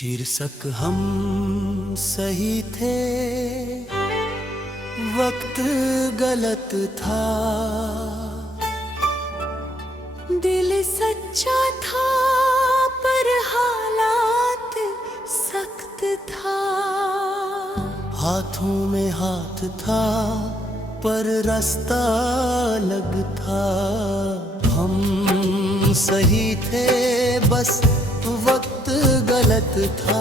शीर्षक हम सही थे, वक्त गलत था। दिल सच्चा था पर हालात सख्त था। हाथों में हाथ था पर रास्ता अलग था। हम सही थे बस वक्त गलत था।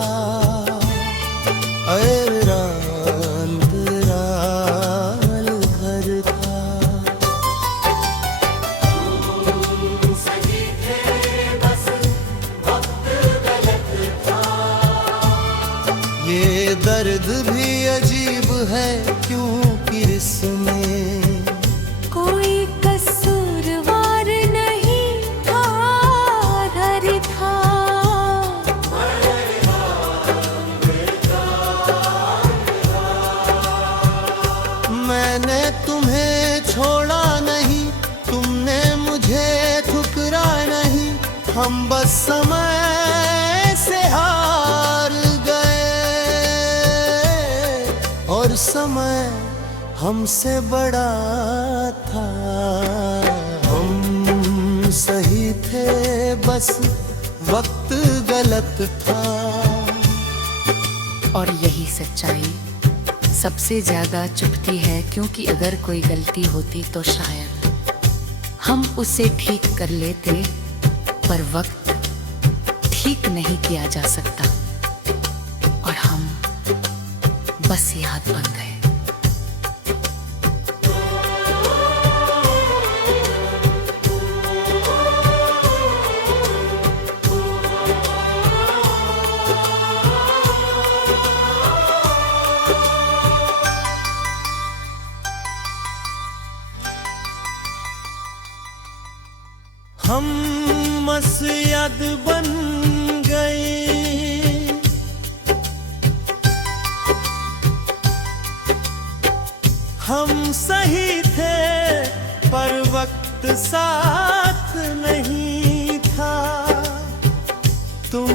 अंतराल घर था। हम सही थे बस वक्त गलत था। ये दर्द भी अजीब है क्योंकि इसमें कोई कसूरवार नहीं था, घर था। मैंने तुम्हें छोड़ा नहीं, तुमने मुझे ठुकरा नहीं। हम बस समय से हार गए और समय हमसे बड़ा था। हम सही थे बस वक्त गलत था। और यही सच्चाई सबसे ज्यादा चुभती है, क्योंकि अगर कोई गलती होती तो शायद हम उसे ठीक कर लेते, पर वक्त ठीक नहीं किया जा सकता और हम बस याद बन गए। हम मसयद बन गए। हम सही थे पर वक्त साथ नहीं था। तुम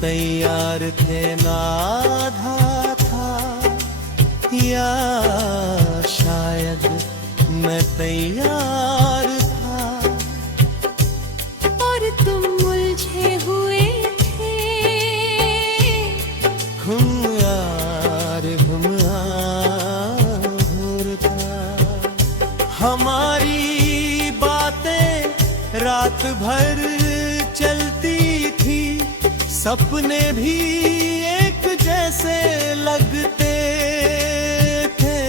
तैयार थे ना आधा था, या शायद मैं तैयार था। और तुम उलझे हुए थे। घुर था। हमारी बातें रात भर चलती थी। सपने भी एक जैसे लगते थे,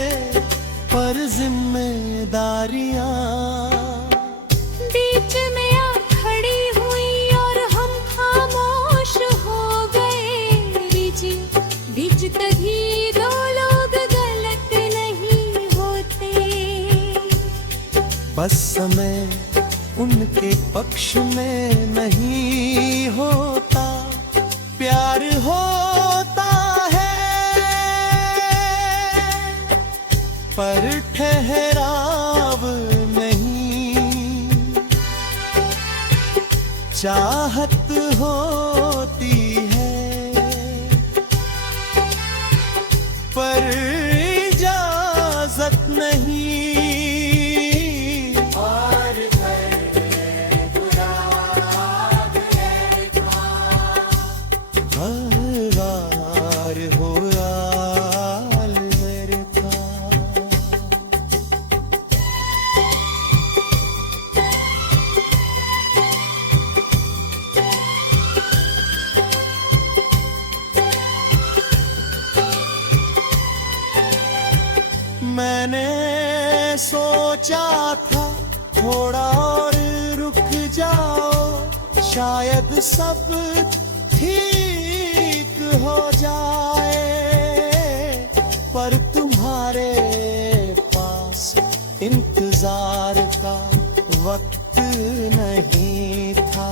पर जिम्मेदारियां बीच में आ खड़ी हुई और हम खामोश हो गए। बीच तभी दो लोग गलत नहीं होते। बस समय उनके पक्ष में नहीं होता। प्यार होता है पर ठहराव नहीं। चाहत होती है पर इजाजत नहीं। हर हो याल मेरे था। मैंने सोचा था थोड़ा और रुक जाओ, शायद सब ठीक हो जाए। पर तुम्हारे पास इंतजार का वक्त नहीं था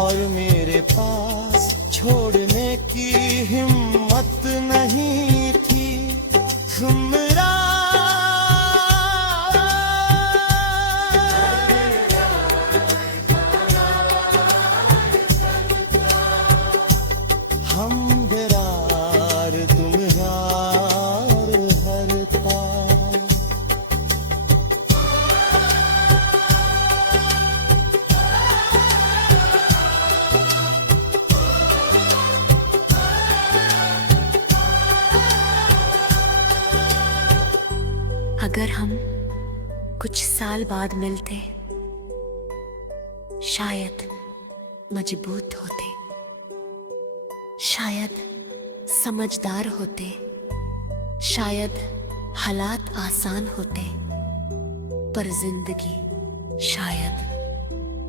और मेरे पास छोड़ने की हिम्मत नहीं थी। तुमरा अगर हम कुछ साल बाद मिलते, शायद मजबूत होते, शायद समझदार होते, शायद हालात आसान होते, पर जिंदगी शायद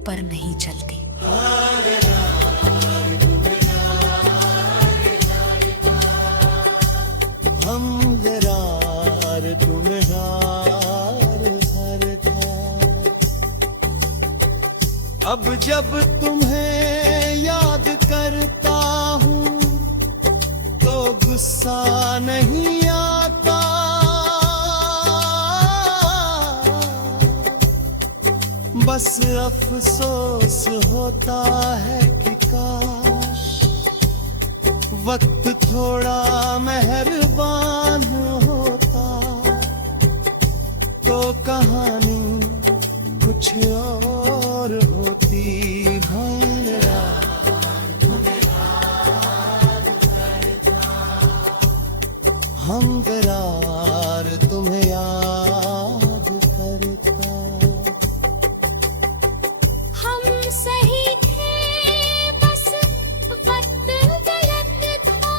पर नहीं चलती। हम दरार तुम्हें हार भरता। अब जब तुम्हें याद करता हूँ तो गुस्सा नहीं आता, बस अफसोस होता है कि काश वक्त थोड़ा मेहरबान होता तो कहानी कुछ और होती। हम करार तुम्हें याद करता। हम सही थे बस वक्त गलत था।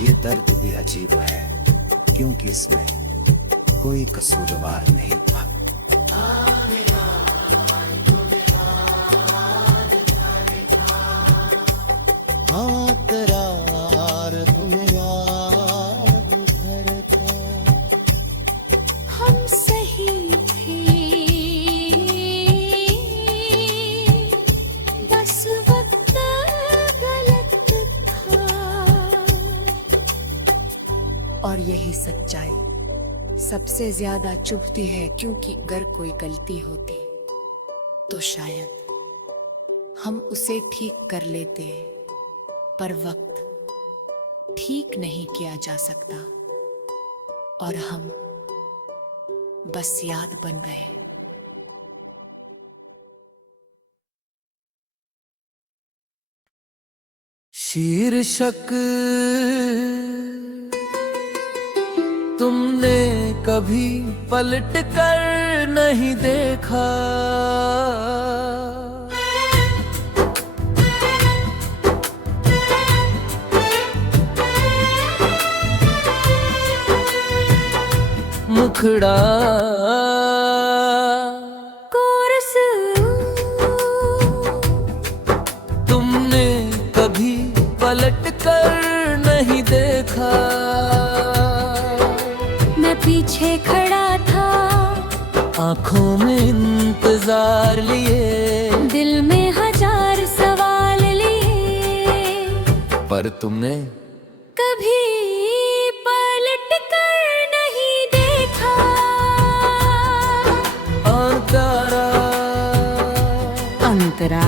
ये दर्द भी अजीब है क्योंकि इसमें कोई कसूरवार नहीं था। हाँ करार तुम्हें याद करता। हम सही थे बस वक्त गलत था। और यही सच्चाई सबसे ज्यादा चुभती है, क्योंकि अगर कोई गलती होती तो शायद हम उसे ठीक कर लेते, पर वक्त ठीक नहीं किया जा सकता और हम बस याद बन गए। शीर्षक तुमने कभी पलट कर नहीं देखा, मुखड़ा कोरस तुमने कभी पलट कर नहीं देखा। मैं पीछे खड़ा था, आंखों में इंतजार लिए, दिल में हजार सवाल लिए, पर तुमने कभी पलट कर नहीं देखा। अंतरा अंतरा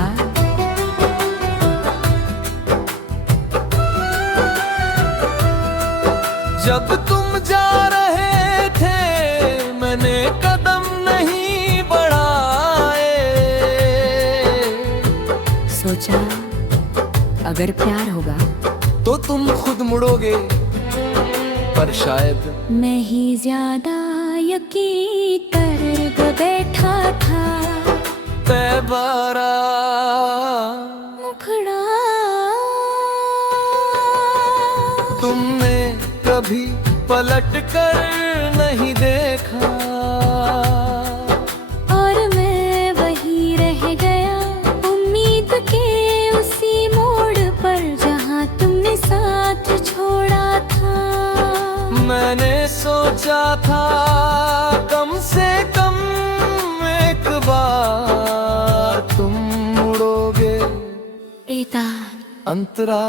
जब तुम जा रहे थे मैंने कदम नहीं बढ़ाए, सोचा अगर प्यार होगा तो तुम खुद मुड़ोगे, पर शायद मैं ही ज्यादा यकीन कर बैठा था। तैबारा मुखड़ा तुमने कभी पलट कर नहीं देखा, और मैं वही रह गया उम्मीद के उसी मोड़ पर जहाँ तुमने साथ छोड़ा था। मैंने सोचा था कम से कम एक बार तुम मुड़ोगे। एता अंतरा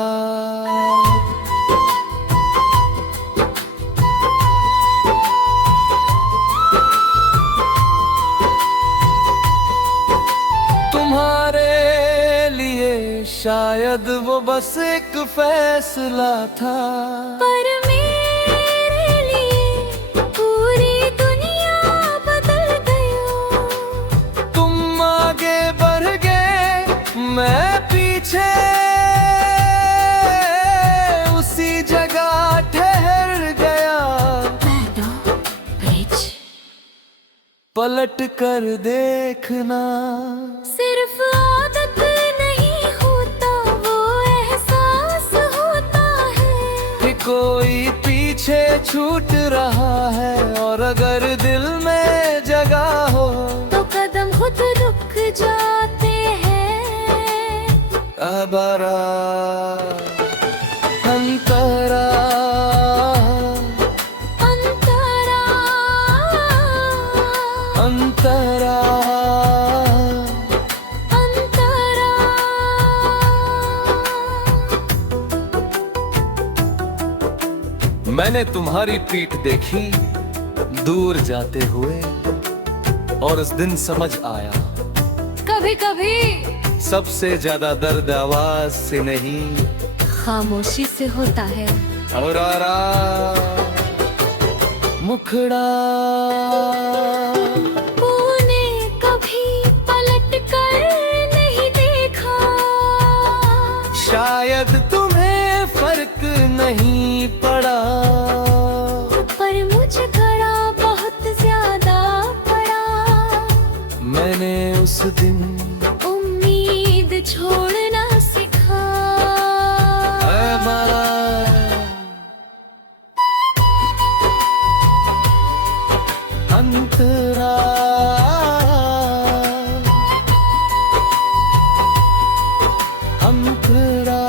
तुम्हारे लिए शायद वो बस एक फैसला था, पर मेरे लिए पूरी दुनिया बदल गई। तुम आगे बढ़ गए मैं पीछे उसी जगह पलट कर देखना। सिर्फ आदत नहीं होता, वो एहसास होता है कि कोई पीछे छूट रहा है, और अगर दिल में जगह हो तो कदम खुद रुक जाते हैं। अबरा अंतरा अंतरा अंतरा अंतरा। मैंने तुम्हारी पीठ देखी दूर जाते हुए, और उस दिन समझ आया कभी कभी सबसे ज्यादा दर्द आवाज से नहीं, खामोशी से होता है। और आरा मुखड़ा तूने कभी पलट कर नहीं देखा, शायद तुम्हें फर्क नहीं पड़ा, पर मुझे खड़ा बहुत ज्यादा पड़ा। मैंने उस दिन उम्मीद छोड़ना सिखा। हमारा अंतरा अंतरा।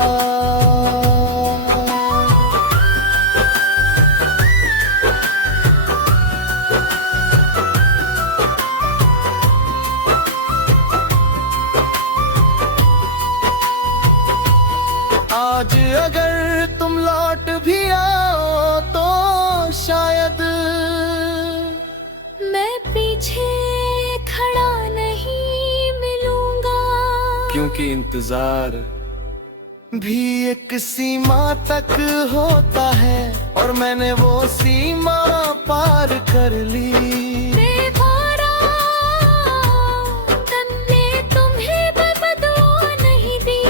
आज अगर तुम लौट भी आओ तो शायद मैं पीछे खड़ा नहीं मिलूंगा, क्योंकि इंतजार भी एक सीमा तक होता है, और मैंने वो सीमा पार कर ली। बेवारा तन ने तुम्हें बदुआ नहीं दी,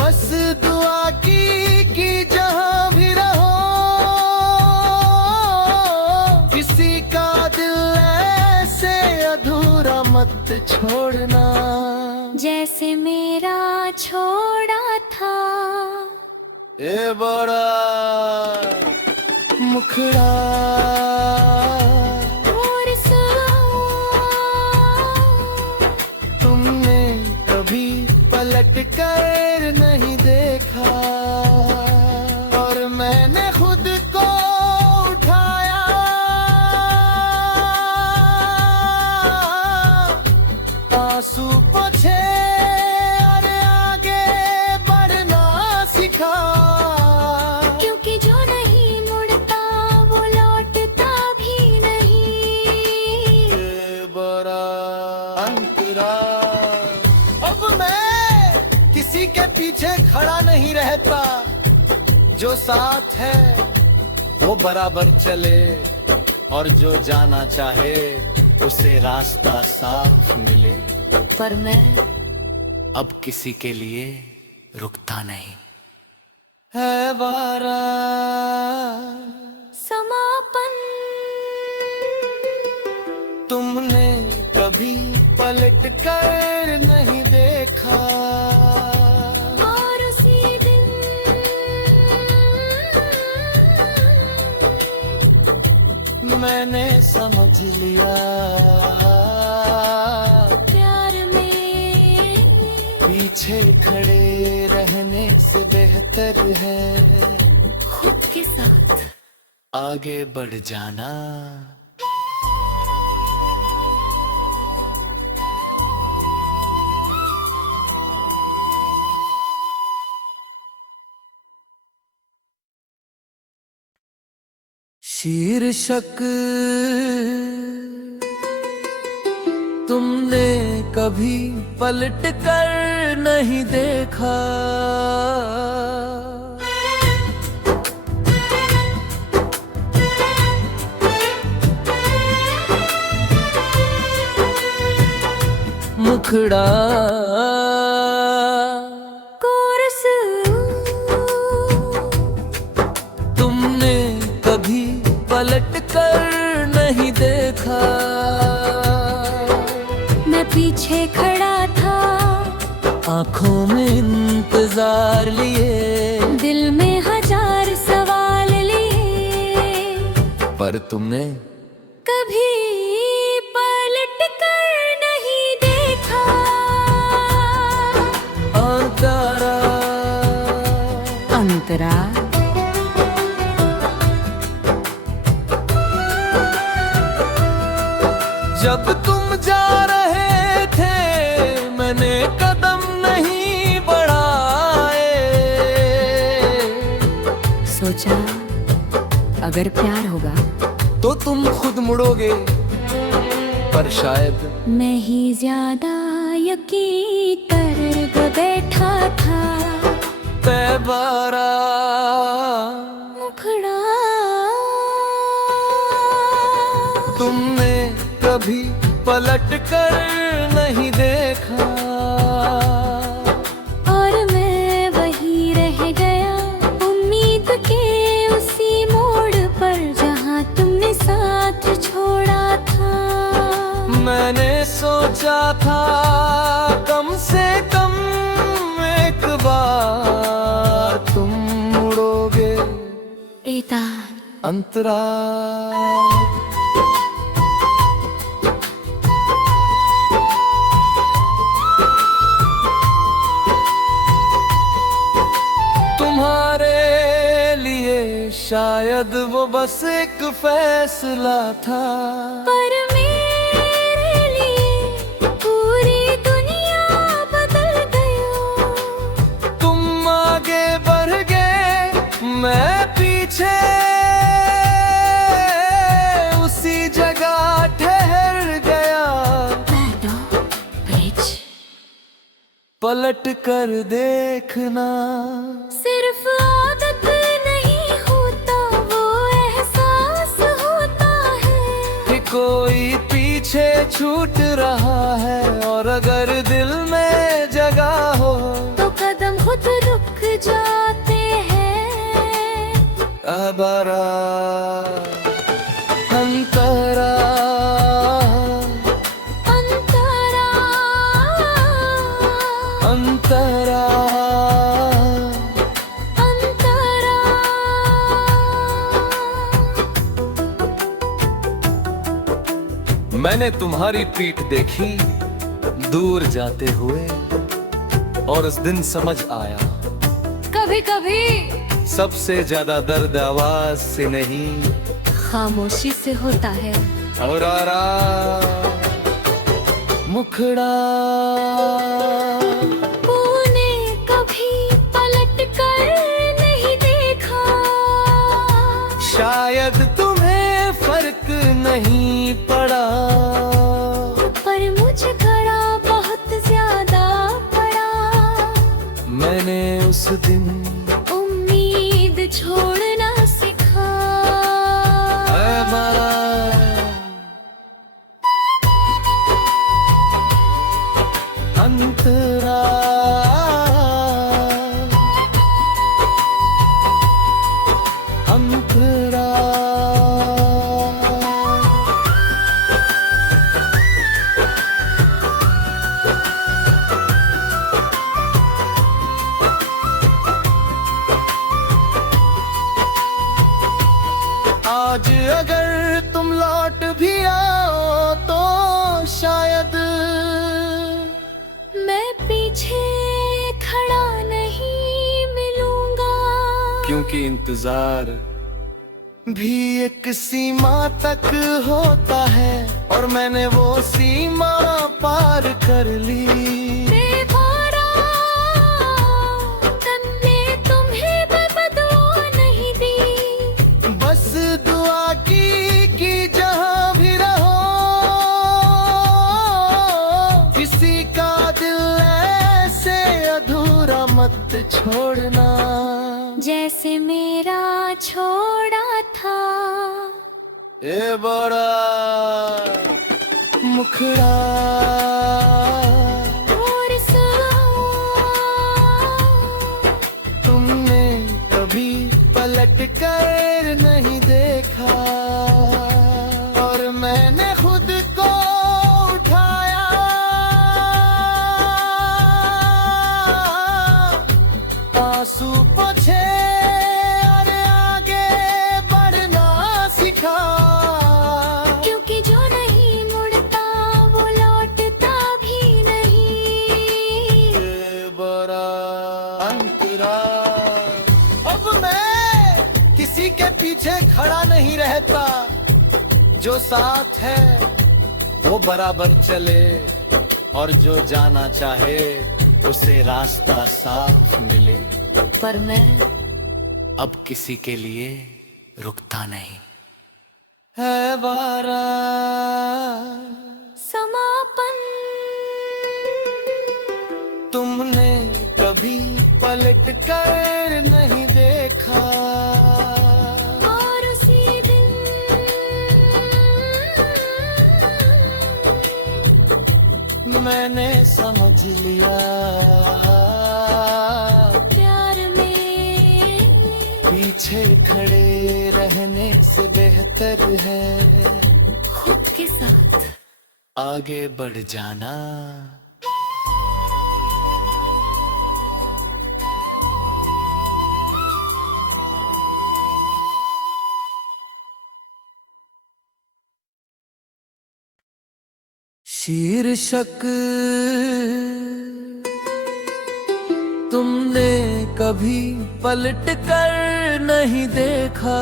बस दुआ की कि जहां भी रहो, किसी का दिल ऐसे अधूरा मत छोड़ना, जैसे मेरा छोड़ा था। ए बड़ा मुखड़ा और सुनो, तुमने कभी पलट कर नहीं देखा, और मैंने खुद को उठाया, आंसू पोंछे और आगे बढ़ना सिखा, क्योंकि जो नहीं मुड़ता वो लौटता भी नहीं। ये बड़ा अंतरा। अब मैं किसी के पीछे खड़ा नहीं रहता, जो साथ है वो बराबर चले, और जो जाना चाहे उसे रास्ता साफ मिले। पर मैं अब किसी के लिए रुकता नहीं है वारा। समापन तुमने कभी पलट कर नहीं देखा, और उसी दिन मैंने समझ लिया, प्यार में पीछे खड़े रहने से बेहतर है खुद के साथ आगे बढ़ जाना। शीर्षक तुमने कभी पलट कर नहीं देखा, मुखड़ा कोरस तुमने कभी पलट कर नहीं देखा, खड़ा था, आंखों में इंतजार लिए, दिल में हजार सवाल लिए, पर तुमने कभी पलट कर नहीं देखा। अंतरा अंतरा जब तुम जा रहे थे मैंने कदम नहीं बढ़ाए। सोचा अगर प्यार होगा तो तुम खुद मुड़ोगे, पर शायद मैं ही ज्यादा यकीन कर बैठा था। तैबारा मुखड़ा तुमने कभी पलट कर नहीं देखा, और मैं वही रह गया उम्मीद के उसी मोड़ पर जहाँ तुमने साथ छोड़ा था। मैंने सोचा था कम से कम एक बार तुम मुड़ोगे। एता अंतरा तुम्हारे लिए शायद वो बस एक फैसला था, पर मेरे लिए पूरी दुनिया बदल गई। तुम आगे बढ़ गए मैं पीछे, उसी जगह ठहर गया। पलट कर देखना सिर्फ आदत नहीं होता, वो एहसास होता है कि कोई पीछे छूट रहा है, और अगर दिल में जगह हो तो कदम खुद रुक जाते हैं। अबरा अंतरा अंतरा अंतरा अंतरा मैंने तुम्हारी पीठ देखी दूर जाते हुए, और उस दिन समझ आया कभी कभी सबसे ज्यादा दर्द आवाज से नहीं खामोशी से होता है। और आरा मुखड़ा तूने कभी पलट कर नहीं देखा, शायद तुम्हें फर्क नहीं पड़ा, पर मुझे कड़ा बहुत ज्यादा पड़ा। मैंने उस दिन उम्मीद छोड़ना सिखा। हमारा अंतरा अंतरा आज अगर तुम लौट भी आओ तो शायद मैं पीछे खड़ा नहीं मिलूंगा, क्योंकि इंतजार भी एक सीमा तक होता है, और मैंने वो सीमा पार कर ली। बेबारा तन्ने तुम्हें बदुआ नहीं दी, बस दुआ की कि जहां भी रहो किसी का दिल ऐसे अधूरा मत छोड़ना, जैसे मेरा छोड़ा था। ए बड़ा मुखड़ा और सुनो, तुमने कभी पलट कर नहीं देखा, और मैंने खुद को उठाया पीछे खड़ा नहीं रहता, जो साथ है वो बराबर चले, और जो जाना चाहे उसे रास्ता साफ मिले। पर मैं अब किसी के लिए रुकता नहीं। है वारा समापन, तुमने कभी पलट कर नहीं देखा, और उसी दिन मैंने समझ लिया, प्यार में पीछे खड़े रहने से बेहतर है खुद के साथ आगे बढ़ जाना। शीर्षक तुमने कभी पलट कर नहीं देखा,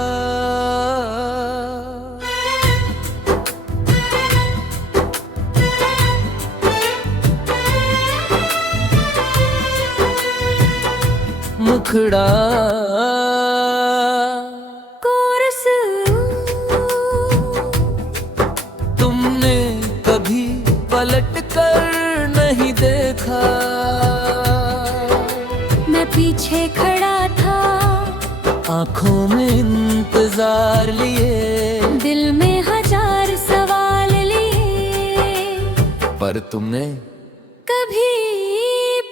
मुखड़ा कोरस, तुमने कभी पलट कर नहीं देखा, मैं पीछे खड़ा था, आंखों में इंतजार लिए, दिल में हजार सवाल लिए, पर तुमने कभी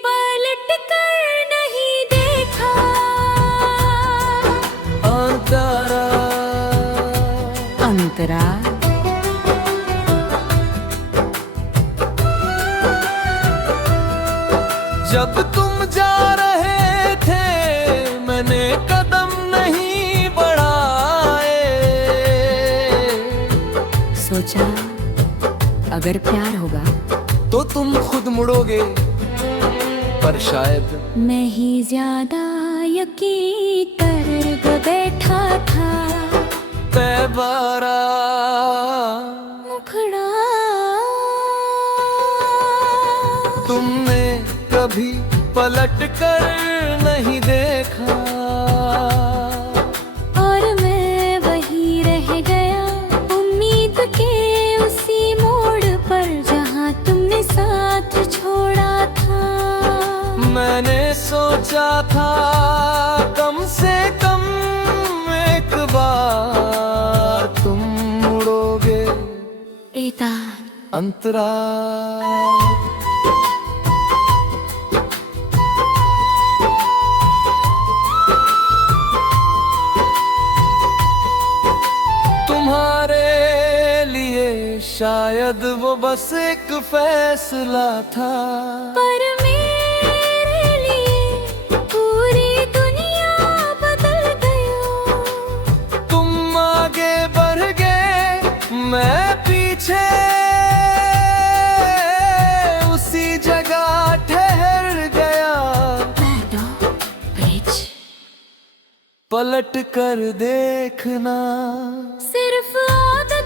पलट कर नहीं देखा। अंतरा अंतरा जब तुम जा रहे थे मैंने कदम नहीं बढ़ाए, सोचा अगर प्यार होगा तो तुम खुद मुड़ोगे, पर शायद मैं ही ज्यादा यकीन कर बैठा था, तैबारा मुखड़ा तुमने कभी पलट कर नहीं देखा, और मैं वही रह गया उम्मीद के उसी मोड़ पर जहाँ तुमने साथ छोड़ा था। मैंने सोचा था कम से कम एक बार तुम मुड़ोगे, एता अंतरा तुम्हारे लिए शायद वो बस एक फैसला था, पर मेरे लिए पूरी दुनिया बदल गई। तुम आगे बढ़ गए मैं पीछे उसी जगह ठहर गया, पलट कर देखना सिर्फ आदत